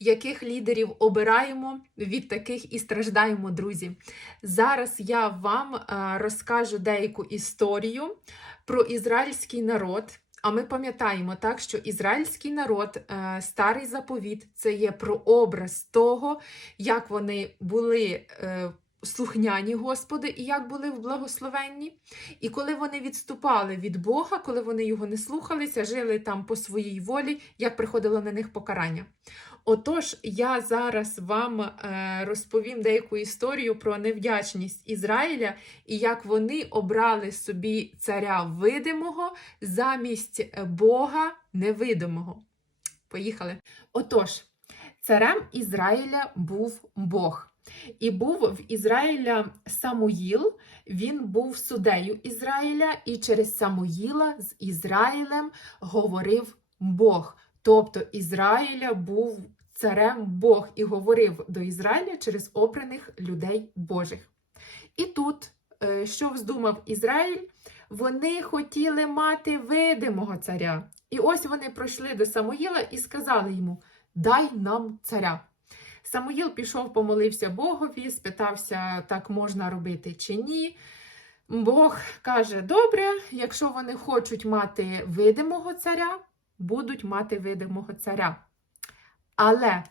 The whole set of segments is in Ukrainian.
Яких лідерів обираємо, від таких і страждаємо, друзі. Зараз я вам е, розкажу деяку історію про ізраїльський народ. А ми пам'ятаємо так, що ізраїльський народ, е, старий заповіт, це є прообраз того, як вони були е, слухняні Господи і як були в благословенні. І коли вони відступали від Бога, коли вони його не слухалися, жили там по своїй волі, як приходило на них покарання. Отож, я зараз вам е, розповім деяку історію про невдячність Ізраїля і як вони обрали собі царя видимого замість Бога невидимого. Поїхали. Отож, царем Ізраїля був Бог. І був в Ізраїля Самуїл, він був суддею Ізраїля, і через Самуїла з Ізраїлем говорив Бог. Тобто Ізраїля був царем Бог і говорив до Ізраїля через обраних людей Божих. І тут, е, що вздумав Ізраїль, вони хотіли мати видимого царя. І ось вони пройшли до Самуїла і сказали йому: Дай нам царя. Самуїл пішов, помолився Богові, спитався, так можна робити чи ні. Бог каже: Добре, якщо вони хочуть мати видимого царя, будуть мати видимого царя. Але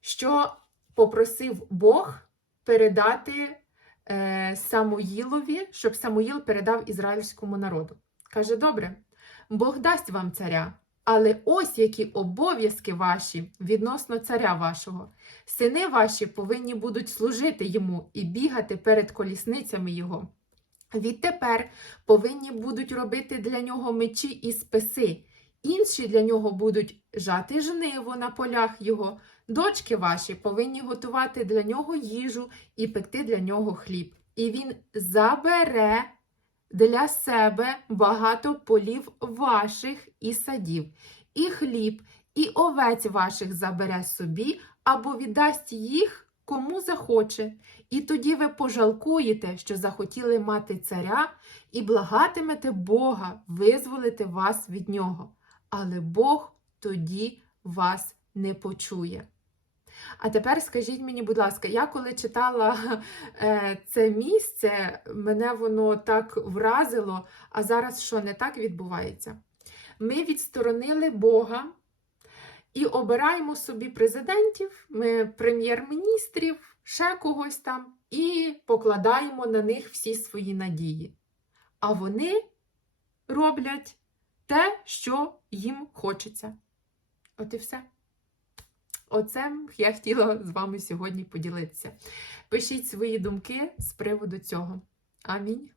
що попросив Бог передати е, Самуїлові, щоб Самуїл передав ізраїльському народу? Каже: Добре, Бог дасть вам царя. Але ось які обов'язки ваші відносно царя вашого. Сини ваші повинні будуть служити йому і бігати перед колісницями його. Відтепер повинні будуть робити для нього мечі і списи. Інші для нього будуть жати жниво на полях його. Дочки ваші повинні готувати для нього їжу і пекти для нього хліб. І він забере для себе багато полів ваших і садів, і хліб, і овець ваших забере собі, або віддасть їх кому захоче. І тоді ви пожалкуєте, що захотіли мати царя, і благатимете Бога визволити вас від нього. Але Бог тоді вас не почує. А тепер скажіть мені, будь ласка, я коли читала е, це місце, мене воно так вразило, а зараз що не так відбувається? Ми відсторонили Бога і обираємо собі президентів, ми прем'єр-міністрів, ще когось там, і покладаємо на них всі свої надії. А вони роблять те, що їм хочеться. От і все. Оце я хотіла з вами сьогодні поділитися. Пишіть свої думки з приводу цього. Амінь.